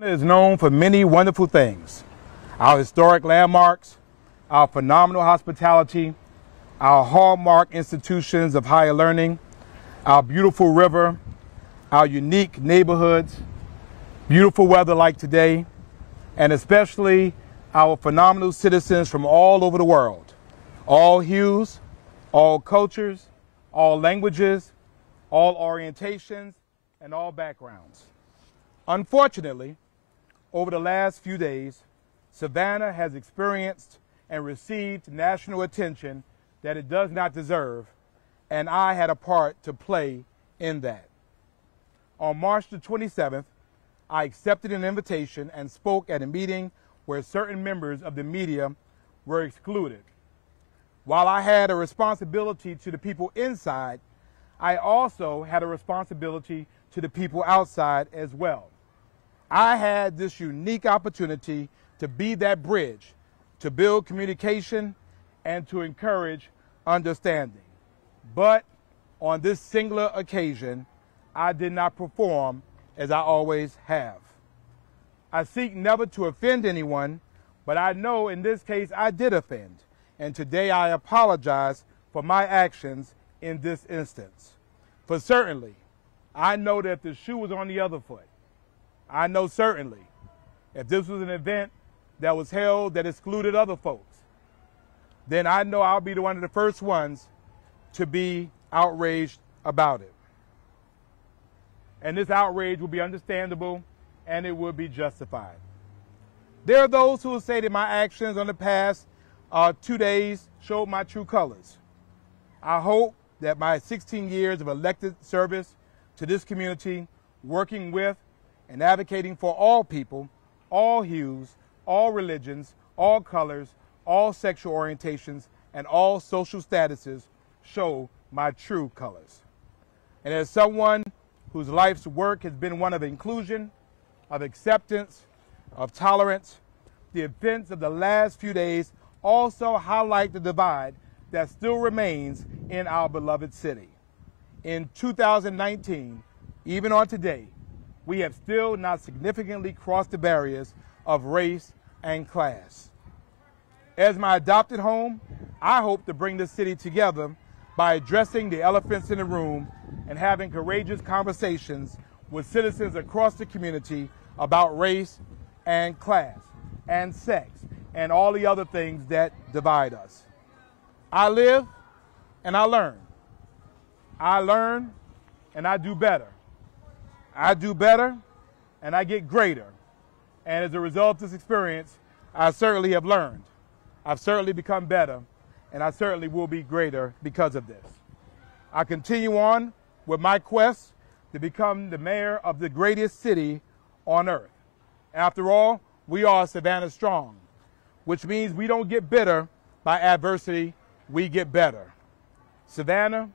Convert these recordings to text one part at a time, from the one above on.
Is known for many wonderful things. Our historic landmarks, our phenomenal hospitality, our hallmark institutions of higher learning, our beautiful river, our unique neighborhoods, beautiful weather like today, and especially our phenomenal citizens from all over the world, all hues, all cultures, all languages, all orientations, and all backgrounds. Unfortunately, over the last few days, Savannah has experienced and received national attention that it does not deserve, and I had a part to play in that. On March the 27th, I accepted an invitation and spoke at a meeting where certain members of the media were excluded. While I had a responsibility to the people inside, I also had a responsibility to the people outside as well. I had this unique opportunity to be that bridge, to build communication and to encourage understanding. But on this singular occasion, I did not perform as I always have. I seek never to offend anyone, but I know in this case I did offend, and today I apologize for my actions in this instance. For certainly, I know that if the shoe was on the other foot, I know certainly if this was an event that was held that excluded other folks, then I know I'll be one of the first ones to be outraged about it. And this outrage will be understandable and it will be justified. There are those who will say that my actions on the past 2 days showed my true colors. I hope that my 16 years of elected service to this community, working with and advocating for all people, all hues, all religions, all colors, all sexual orientations, and all social statuses show my true colors. And as someone whose life's work has been one of inclusion, of acceptance, of tolerance, the events of the last few days also highlight the divide that still remains in our beloved city. In 2019, even on today, we have still not significantly crossed the barriers of race and class. As my adopted home, I hope to bring this city together by addressing the elephants in the room and having courageous conversations with citizens across the community about race and class and sex and all the other things that divide us. I live and I learn. I learn and I do better. I do better and I get greater. And as a result of this experience, I certainly have learned. I've certainly become better, and I certainly will be greater because of this. I continue on with my quest to become the mayor of the greatest city on earth. After all, we are Savannah strong, which means we don't get bitter by adversity, we get better. Savannah,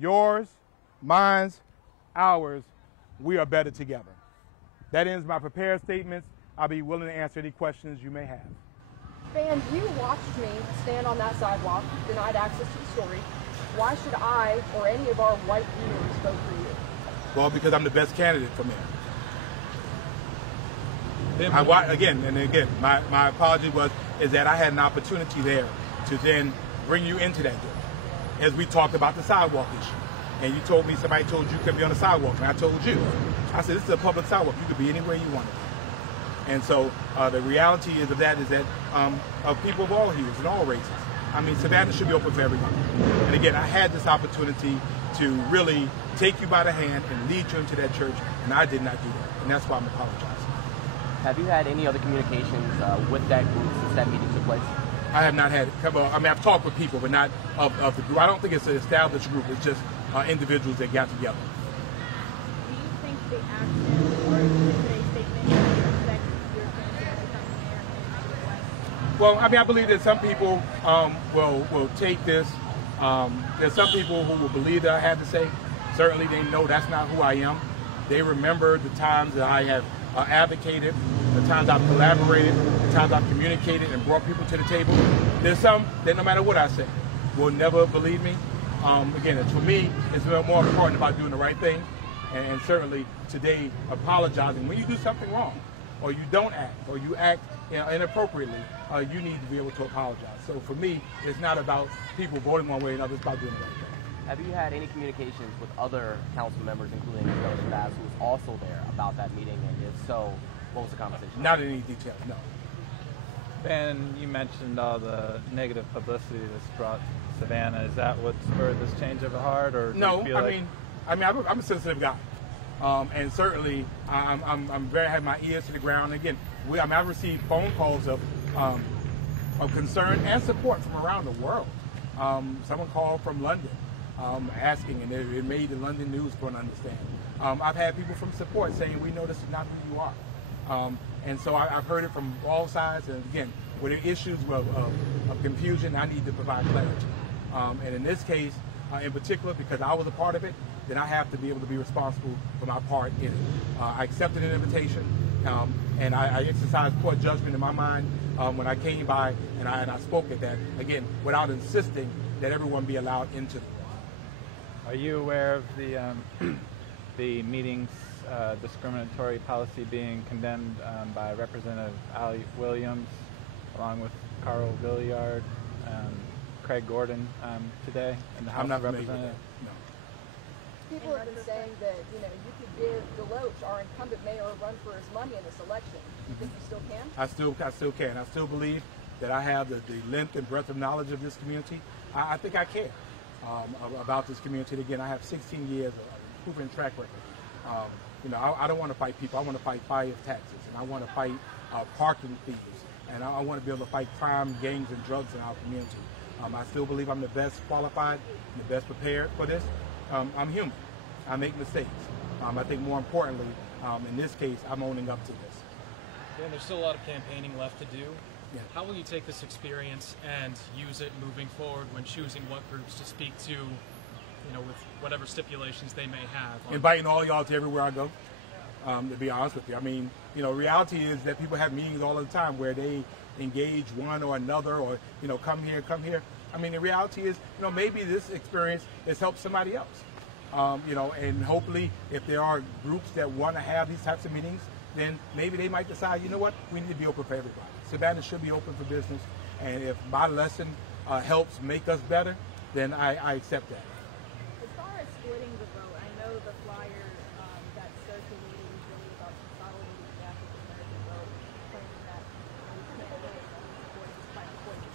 yours, mine, ours, we are better together. That ends my prepared statements. I'll be willing to answer any questions you may have. Fans, you watched me stand on that sidewalk, denied access to the story. Why should I or any of our white viewers vote for you? Well, because I'm the best candidate for mayor. My apology is that I had an opportunity there to then bring you into that door. As we talked about the sidewalk issue. And you told me, somebody told you couldn't be on the sidewalk, and I told you. I said, this is a public sidewalk. You could be anywhere you want to be. And so the reality is that of people of all hues and all races. I mean, Savannah should be open for everybody. And again, I had this opportunity to really take you by the hand and lead you into that church, and I did not do that. And that's why I'm apologizing. Have you had any other communications with that group since that meeting took place? I have not had it. I mean, I've talked with people, but not of the group. I don't think it's an established group. It's just individuals that got together. Do you think the action or today's statement will affect your chances of becoming mayor in the West? Well, I mean, I believe that some people will take this. There's some people who will believe that I had to say. Certainly, they know that's not who I am. They remember the times that I have advocated, the times I've collaborated, the times I've communicated and brought people to the table. There's some that no matter what I say, will never believe me. Again, for me, it's more important about doing the right thing and certainly today apologizing when you do something wrong, or you don't act, or you act inappropriately, you need to be able to apologize. So for me, it's not about people voting one way or another, it's about doing the right thing. Have you had any communications with other council members, including Mr. Bass, who was also there about that meeting, and if so, what was the conversation? Not in any detail, no. Ben, you mentioned all the negative publicity that's brought to Savannah. Is that what spurred this change of heart, or no? Do you feel I'm a sensitive guy, and certainly I'm very have my ears to the ground. Again, I've received phone calls of concern and support from around the world. Someone called from London asking, and it made the London news for an understand. I've had people from support saying, "We know this is not who you are," and so I've heard it from all sides. And again, with the issues of confusion, I need to provide clarity. And in this case, in particular, because I was a part of it, then I have to be able to be responsible for my part in it. I accepted an invitation, and I exercised poor judgment in my mind when I came by and I spoke at that, again, without insisting that everyone be allowed into the Are you aware of the meeting's discriminatory policy being condemned by Representative Ali Williams, along with Carl Villiard, Craig Gordon today in the House of Representatives? No. People have been saying that, you could give Deloach, our incumbent mayor, a run for his money in this election. Do you think you still can? I still can. I still believe that I have the length and breadth of knowledge of this community. I think I care about this community. Again, I have 16 years of proven track record. I don't want to fight people. I want to fight fire taxes, and I want to fight parking thieves, and I want to be able to fight crime, gangs, and drugs in our community. I still believe I'm the best qualified and the best prepared for this. I'm human. I make mistakes. I think more importantly, in this case, I'm owning up to this. Dan, there's still a lot of campaigning left to do. Yeah. How will you take this experience and use it moving forward when choosing what groups to speak to, with whatever stipulations they may have? Inviting all y'all to everywhere I go, to be honest with you. Reality is that people have meetings all the time where they engage one or another, or, come here, come here. The reality is, maybe this experience has helped somebody else. And hopefully if there are groups that want to have these types of meetings, then maybe they might decide, we need to be open for everybody. Savannah should be open for business, and if my lesson helps make us better, then I accept that. As far as splitting the vote, I know the flyer that circulated was really about consolidating the African American vote, claiming that the candidate supports is quite important.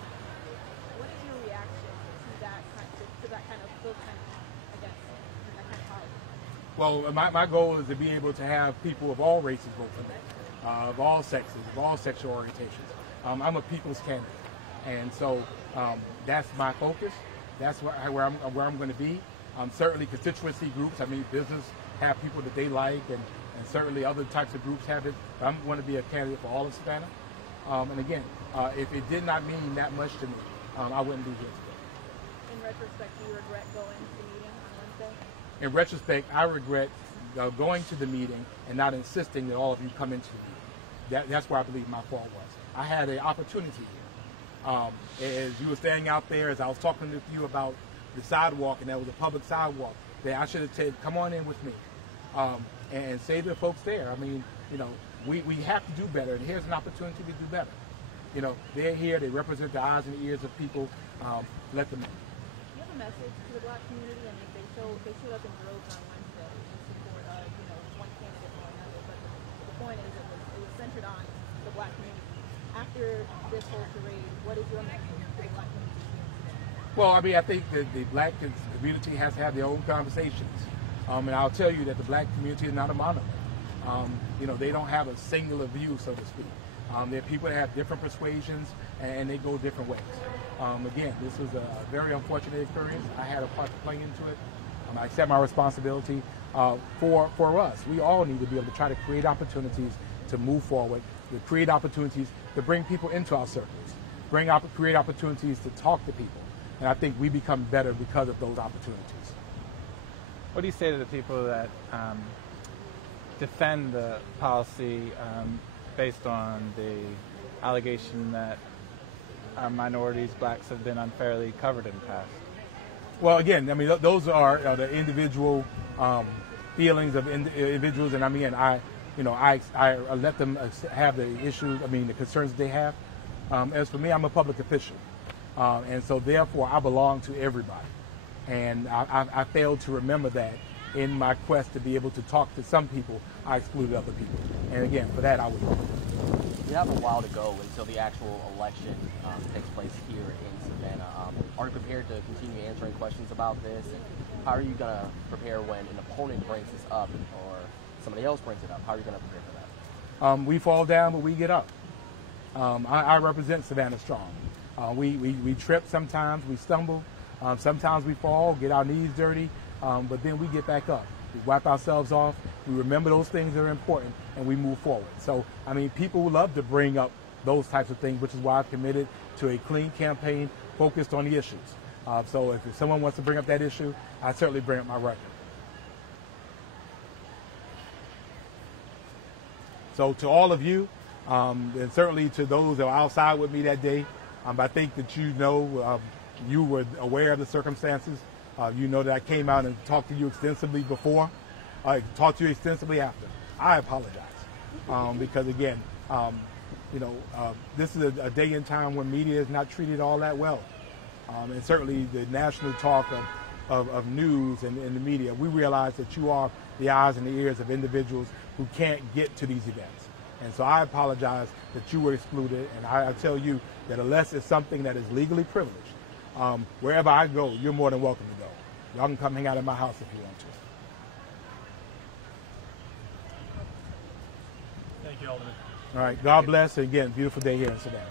What is your reaction to that kind of those kind of, I guess, that kind of policy? Well, my goal is to be able to have people of all races vote for me, of all sexes, of all sexual orientations. I'm a people's candidate, and so that's my focus. That's where I'm going to be. Certainly constituency groups, business have people that they like, and certainly other types of groups have it. I'm going to be a candidate for all of Savannah. And again, if it did not mean that much to me, I wouldn't be here today. In retrospect, do you regret going to the meeting on Wednesday? In retrospect, I regret going to the meeting and not insisting that all of you come into the meeting. That's where I believe my fault was. I had an opportunity here. As you were standing out there, as I was talking with you about the sidewalk, and that was a public sidewalk, that I should have said, come on in with me, and say to the folks there, we have to do better, and here's an opportunity to do better. They're here, they represent the eyes and ears of people, let them in. Do you have a message to the black community? They showed up in droves on Wednesday in support of, one candidate or another, but the point is it was centered on the black community. After this whole charade, what is your message to the black community? Well, I think that the black community has to have their own conversations. And I'll tell you that the black community is not a monolith. They don't have a singular view, so to speak. There are people that have different persuasions, and they go different ways. Again, this was a very unfortunate experience. I had a part to play into it. I accept my responsibility for us. We all need to be able to try to create opportunities to move forward, to create opportunities to bring people into our circles, create opportunities to talk to people. And I think we become better because of those opportunities. What do you say to the people that defend the policy based on the allegation that minorities, blacks, have been unfairly covered in the past? Well, again, those are the individual feelings of individuals, and I mean, I let them have the issues, the concerns that they have. As for me, I'm a public official, and so therefore I belong to everybody. And I failed to remember that in my quest to be able to talk to some people, I excluded other people. And again, for that, I was wrong. We have a while to go until the actual election takes place here in Savannah. Are you prepared to continue answering questions about this? And how are you going to prepare when an opponent brings this up or somebody else brings it up? How are you going to prepare for that? We fall down, but we get up. I represent Savannah Strong. We trip sometimes, we stumble. Sometimes we fall, get our knees dirty, but then we get back up. We wipe ourselves off. We remember those things that are important, and we move forward. So, people love to bring up those types of things, which is why I've committed to a clean campaign focused on the issues. So if someone wants to bring up that issue, I certainly bring up my record. So to all of you, and certainly to those that were outside with me that day, I think that you were aware of the circumstances. You know that I came out and talked to you extensively before. I talked to you extensively after. I apologize because again, this is a day and time when media is not treated all that well, and certainly the national talk of news and the media. We realize that you are the eyes and the ears of individuals who can't get to these events, and so I apologize that you were excluded. And I tell you that unless it's something that is legally privileged, wherever I go, you're more than welcome to go. Y'all can come hang out at my house if you want to. Thank you, Alderman. All right. God bless. And again, beautiful day here in Savannah.